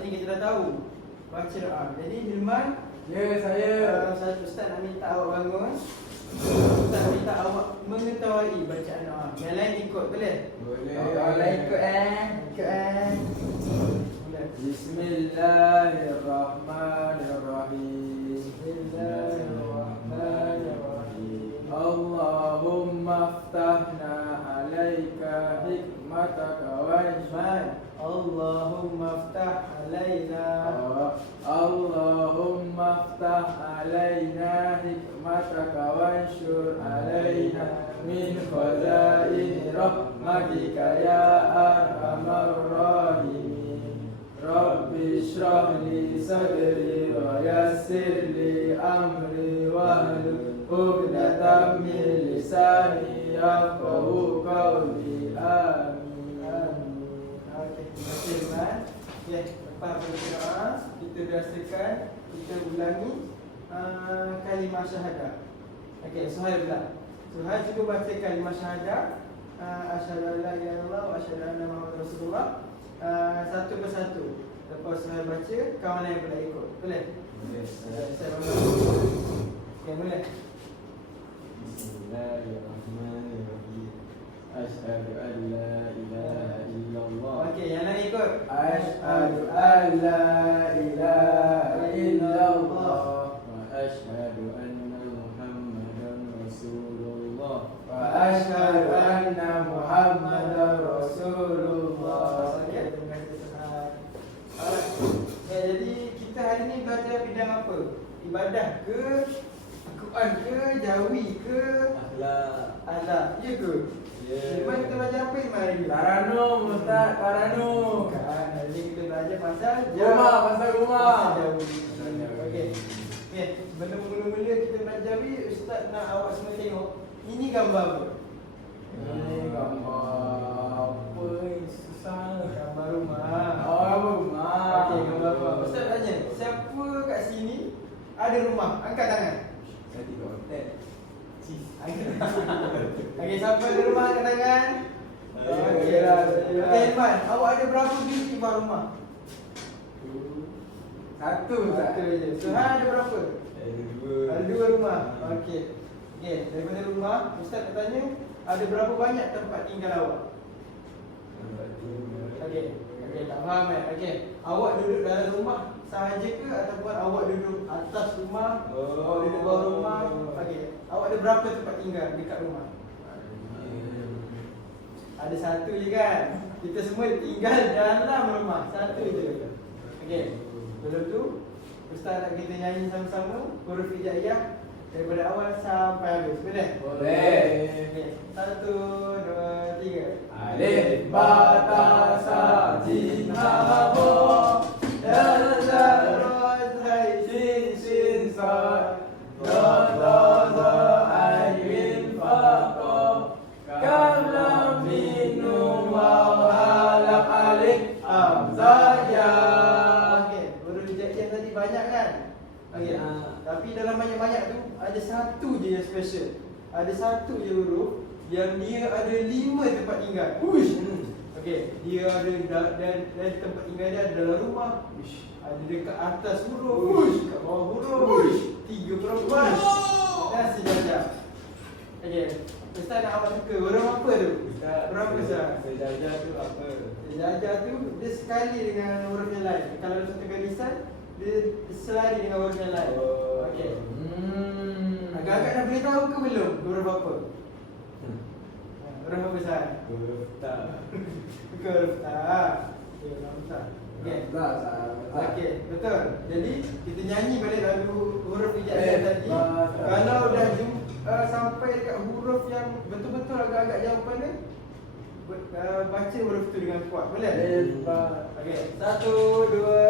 4, sepatutnya kita dah tahu baca doa. Jadi Hilman Ya saya. Uh, saya Ustaz nak minta awak bangun Ustaz minta awak mengetahui bacaan doa Yang lain ikut boleh? Boleh. Boleh ikut eh Ikut eh Boleh Bismillahirrahmanirrahim. Bismillahirrahmanirrahim رحمتك يا ارحم الراحمين رب اشرح لي صدري ويسر لي امري واحلل عقدة من لساني يفقه قولي امين Okey, terima kasih Iman Okey, lepas berdoa Kita biasakan Kita ulangi uh, Kalimah syahadah Okey, Suhail pula Suhail juga baca kalimah syahadah uh, Asyhadu an la ilaha illallah wa asyhadu anna Muhammad Rasulullah uh, Satu persatu Lepas Suhail baca, kawan lain pula ikut Boleh? Saya bangun Okey, boleh? Bismillahirrahmanirrahim. Asyhadu an la ilaha illallah. Okey, yang lain ikut Asyhadu an la Ya ke? Iman kita belajar apa Iman hari ni? Taranum Ustaz, taranum. Bukan, hari ni kita belajar pasal Rumah, pasal rumah. Pasal. Okey. Okey, sebelum mula-mula kita belajar Jawi, Ustaz nak awak semua tengok. Ini gambar apa? Ini gambar apa yang susah? Gambar rumah. Oh, rumah. Okey, gambar rumah. Ustaz tanya, siapa kat sini ada rumah? Angkat tangan. Saya tidur hotel. Cis. Okey, siapa ada rumah angkat tangan? Okey lah. Okey, Iman, awak ada berapa biji buah rumah? Satu. Satu je. Suhan ada berapa? Ada dua. Ada dua rumah. Okey. Okey, daripada rumah, Ustaz nak tanya, ada berapa banyak tempat tinggal awak? Okey. Okey, tak faham eh? Okey. Awak duduk dalam rumah sahaja ke ataupun awak duduk atas rumah? Oh. Awak duduk bawah rumah? Okey. Awak ada berapa tempat tinggal dekat rumah? Ada satu je kan? Kita semua tinggal dalam rumah. Satu je. Okey. Sebelum tu, Ustaz nak kita nyanyi sama-sama huruf hijaiyah daripada awal sampai habis. Boleh? Boleh. Okey. Satu, dua, tiga. Alif ba ta sa jim Okey. Ya. Tapi dalam banyak-banyak tu ada satu je yang special. Ada satu je huruf yang dia ada lima tempat tinggal. Uish. Hmm. Okey, dia ada da- dan dan tempat tinggal dia ada dalam rumah. Uish. Ada dekat atas huruf. Uish. Kat bawah huruf. Uish. Tiga perempuan. Oh. Dan sejajar. Okey. Ustaz nak awak suka huruf apa tu? Berapa Ustaz? Sejajar tu apa? Sejajar tu dia sekali dengan huruf yang lain. Kalau satu garisan, selari dengan yang lain. Oh. Okey. Hmm. Agak-agak dah boleh tahu ke belum huruf apa? Huruf apa Ustaz? Huruf ta. Bukan huruf tak. Tak, tak. Okey, betul. Jadi kita nyanyi balik lagu huruf hijaiyah Eh, tadi. ba- Kalau dah jum, uh, sampai dekat huruf yang betul-betul agak-agak jawapan dia, uh, baca huruf tu dengan kuat. Boleh? Ba Okey, satu, dua.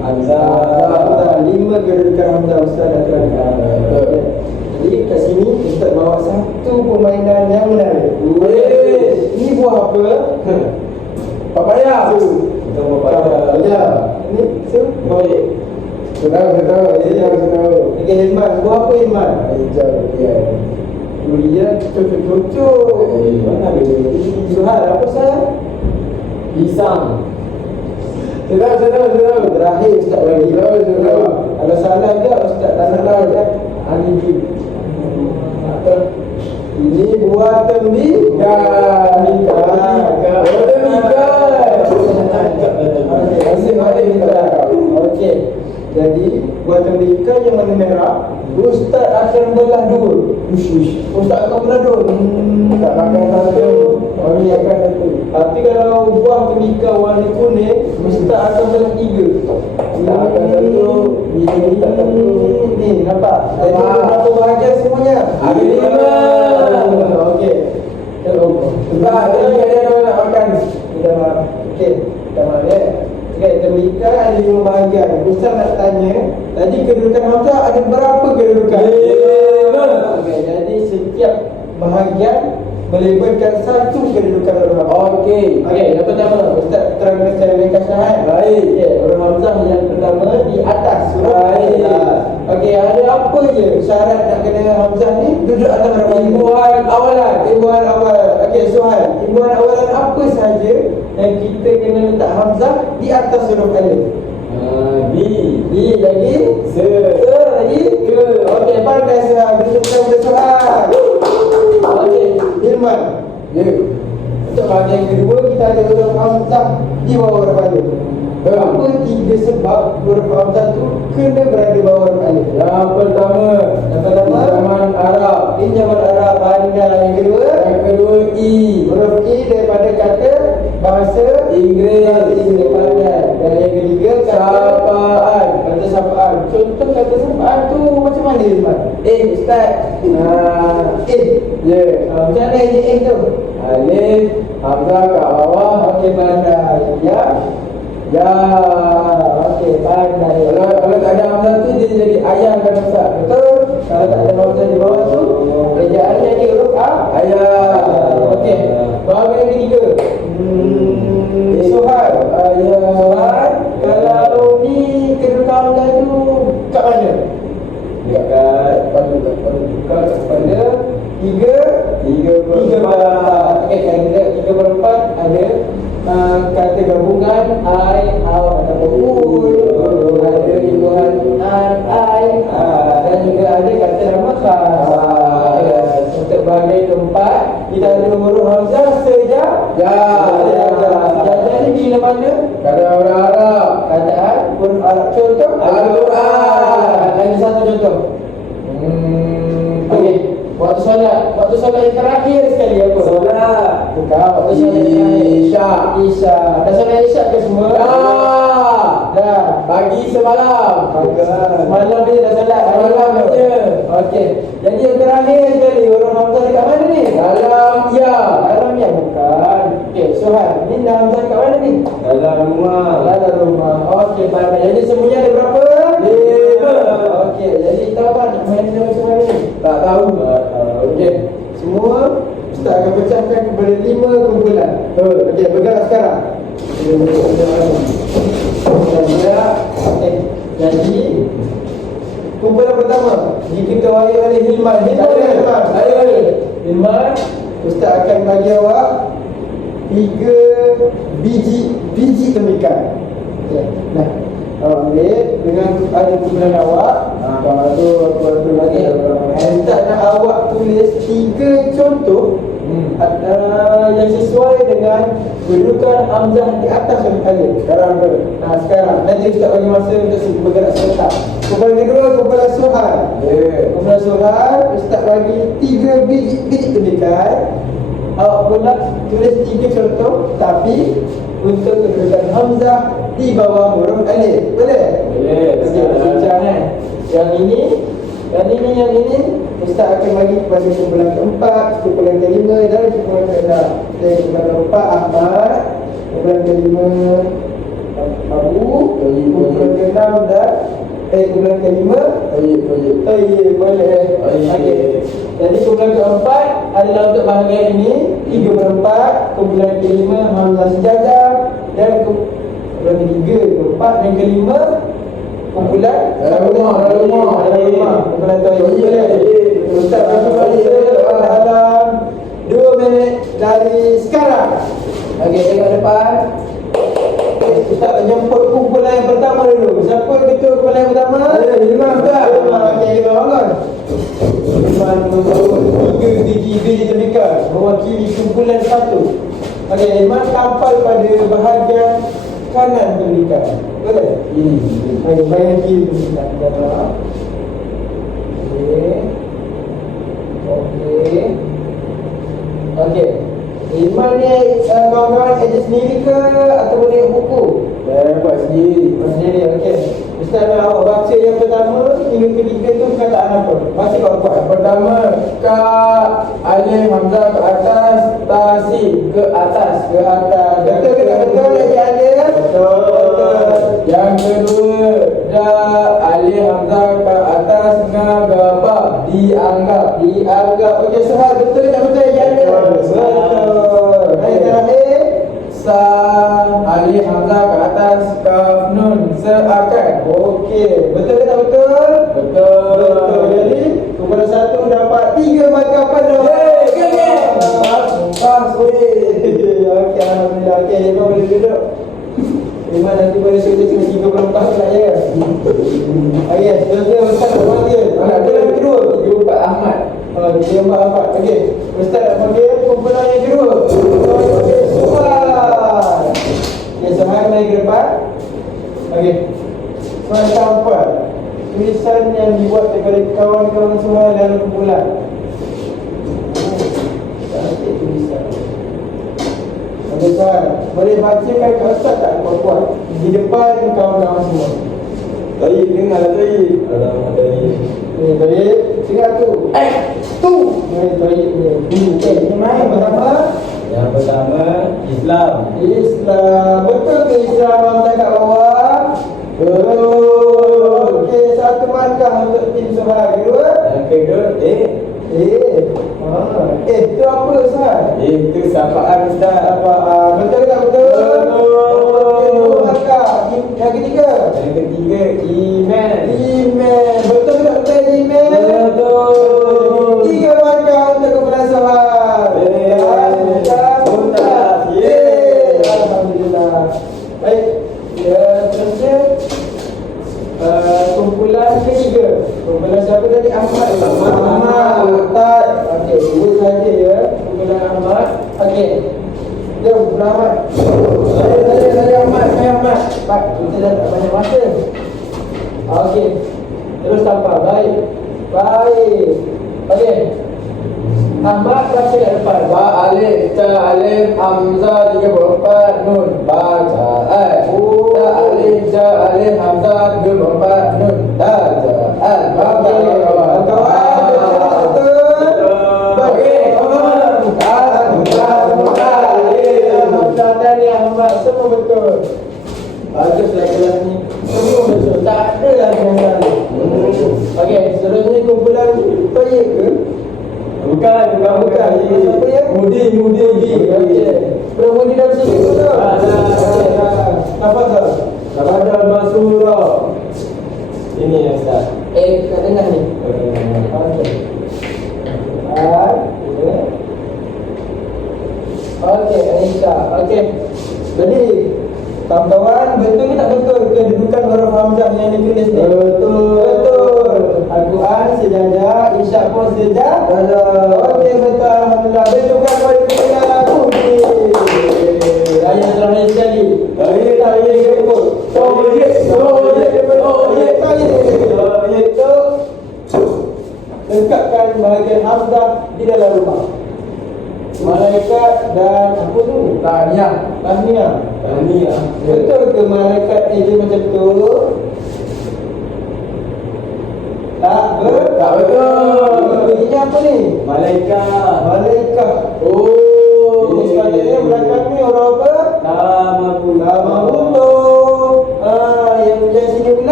Hamzah. Hamzah. Lima kedudukan Hamzah Ustaz terangkan. Betul. Jadi kat sini Ustaz bawa satu permainan yang menarik. Weh. Ini buah apa? Papaya. Buah papaya. Ini su. Baik. Sudah, sudah, sudah, sudah. Okey, Hilman. Buah apa Hilman? Hijau dia. Durian cucuk-cucuk. Eh. Mana ada? Suhal apa saya? Pisang. Sudah, sudah, sudah. Terakhir Ustaz bagi. Sudah, sudah. Kalau salah ke Ustaz tak salah ke? Anjing. Ini buah tembi. Ya. Mika. Oh, tembiga. Okey, masing-masing kita. Okey. Jadi buah tembika yang warna merah Ustaz akan belah dua. Ustaz akan belah dua Ni nampak Jadi Nampak. berapa bahagian semuanya Ada lima. Okey Sebab tadi ada orang nak makan. kita okey, kita balik. Okey, tembika ada lima bahagian. Ustaz nak tanya, tadi kedudukan Hamzah ada berapa kedudukan? Lima. Okey, jadi setiap bahagian melabelkan satu kedudukan Hamzah. Okey. Okey, yang pertama, Ustaz terangkan secara ringkas eh. Baik. Okey, huruf Hamzah yang pertama di atas Baik. Okey, ada apa je syarat nak kena Hamzah ni? Duduk atas berapa? Imbuhan awalan. Imbuhan awal. Okey, Suhail. Imbuhan awalan apa sahaja yang kita kena letak hamzah di atas huruf alif? Ah, Bi. Di lagi Se. se lagi ke. Okey, pandai Suhail. Bersyukur kepada Suhail. Okey, Hilman. Ya. Untuk bahagian kedua kita ada huruf hamzah di bawah huruf alif. Apa tiga sebab huruf hamzah tu kena berada bawah huruf alif? Yang pertama. Yang pertama Ya. Kita ada huruf hamzah sejak Ya. Sejajar ni bila mana? Kata orang Arab. Kataan huruf Arab contoh Al-Quran. Lagi satu contoh. Hmm. Okey, waktu solat, waktu solat yang terakhir sekali apa? Solat. Bukan, waktu solat. Isyak. Isyak. Dah solat Isyak ke semua? Dah. Dah. Pagi semalam. Malam dia dah solat. hari Malam malam. punya. Okey. Jadi yang terakhir sekali huruf hamzah dekat mana ni? Dalam ya. Dalam ya bukan. Okey, Suhan. Ni dah hamzah kat mana ni? Dalam rumah. Dalam rumah. Okey, baik. Jadi semuanya ada berapa? Lima. Okey, jadi tahu apa nak main dia macam mana ni? Tak tahu. Okey. Semua Ustaz akan pecahkan kepada lima kumpulan. Betul. Okey, bergerak sekarang. Bergerak. Okey. Jadi kumpulan pertama diketuai oleh Ayo, ayo. Hilman, Ustaz akan bagi awak tiga biji biji temikan. Okey. Nah, ambil dengan ada kumpulan awak. Apa tu? Apa tu? Okey. Ustaz nak awak tulis tiga contoh. Uh, yang sesuai dengan kedudukan hamzah di atas huruf alif. Sekarang tu. Nah, sekarang nanti Ustaz bagi masa untuk bergerak serentak. Kumpulan kedua kumpulan Suhan. Ya. Kumpulan Suhan Ustaz bagi tiga biji biji temikan. Awak pula tulis tiga contoh tapi untuk kedudukan hamzah di bawah huruf alif. Boleh? Boleh. Okey, bincang eh. Yang ini Dan ini yang ini Ustaz akan bagi kepada kumpulan keempat, kumpulan kelima dan kumpulan keenam. Jadi kumpulan keempat Ahmad, kumpulan kelima Abu, kumpulan keenam dan eh kumpulan kelima baik. Oh iya boleh. Okey. Jadi kumpulan keempat adalah untuk bahagian ini tiga berempat, kumpulan kelima Hamzah sejajar dan kum- kumpulan ketiga, keempat dan kelima kumpulan Dalam rumah, dalam rumah. dalam rumah. Kumpulan. Baik. Boleh. Ustaz bagi masa dalam dua minit dari sekarang. Okey, tengok depan. Ustaz jemput kumpulan yang pertama dulu. Siapa ketua kumpulan yang pertama? Eh, Imam Ustaz. Imam, okey, bangun. Imam nombor tiga tiga di temikan mewakili kumpulan satu. Okey, Imam tampal pada bahagian kanan temikan. Boleh? Ini. Okey, bahagian kiri temikan. Jangan. Okey. Okey. Okey. Iman ni uh, kawan-kawan kerja sendiri ke ataupun tengok buku? Saya buat sendiri. Oh, sendiri, okey. Ustaz nak awak baca yang pertama hingga ketiga tu perkataan apa? Baca kuat-kuat. Yang pertama, ka alif hamzah ke atas, tasi ke atas. Ke atas. Betul ke tak betul Encik Adil? Boleh suruh sini tiga perempat pula ya. Okey, seterusnya Ustaz nak panggil. Anak kumpulan kedua. Jumpa Ahmad. Oh, dia empat empat. Okey, Ustaz nak panggil kumpulan yang kedua. Okey, Soal. Okey, Soal naik ke depan. Okey. Soal keempat. Tulisan yang dibuat daripada kawan-kawan Soal dalam kumpulan. Cantik tulisan. Okey, Soal. Boleh bacakan ke Ustaz tak kuat-kuat? Di depan kawan-kawan semua. Tadi dengar tadi. Alamak tadi. Ni tadi dengar tu. Eh, tu. Ni tadi ni. Okey, ni main pertama. Yang pertama Islam. Islam Betul ke Islam Hamzah kat bawah? Betul Okey, satu markah untuk tim Sohar Kedua Yang kedua eh Eh ah. Eh, tu apa Sohar? itu sapaan Ustaz. Apa? ah, Betul tak betul? Betul. Yang ketiga Yang ketiga iman. Terus tanpa, baik Baik Okey Ahmad baca depan Ba alif ta alif hamzah tiga puluh empat nun bacaan. Oh. Ta alif ja alif hamzah tiga puluh empat nun bacaan. Okey, kawan-kawan betul. Okey, kawan. Alhamdulillah ni Ahmad semua betul. Baguslah kelas ni. Semua betul. Tak ada lah yang salah. Okey, seterusnya kumpulan Toyib ke? Bukan, bukan, bukan. Siapa ya? Mudi, mudi. Okey. Belum mudi dalam sini tu tak? Ada. Okey, dah. Apa tu? Masurah. Ini ya Ustaz. Eh, kat tengah ni. Okey. Ah, ya. Okey, Aisyah. Okey. Jadi, kawan-kawan, betul ke tak betul kedudukan huruf Hamzah yang ditulis ni? Betul. Sejajar, Isyak pun sejajar. Okey, betul. Alhamdulillah. Bentukkan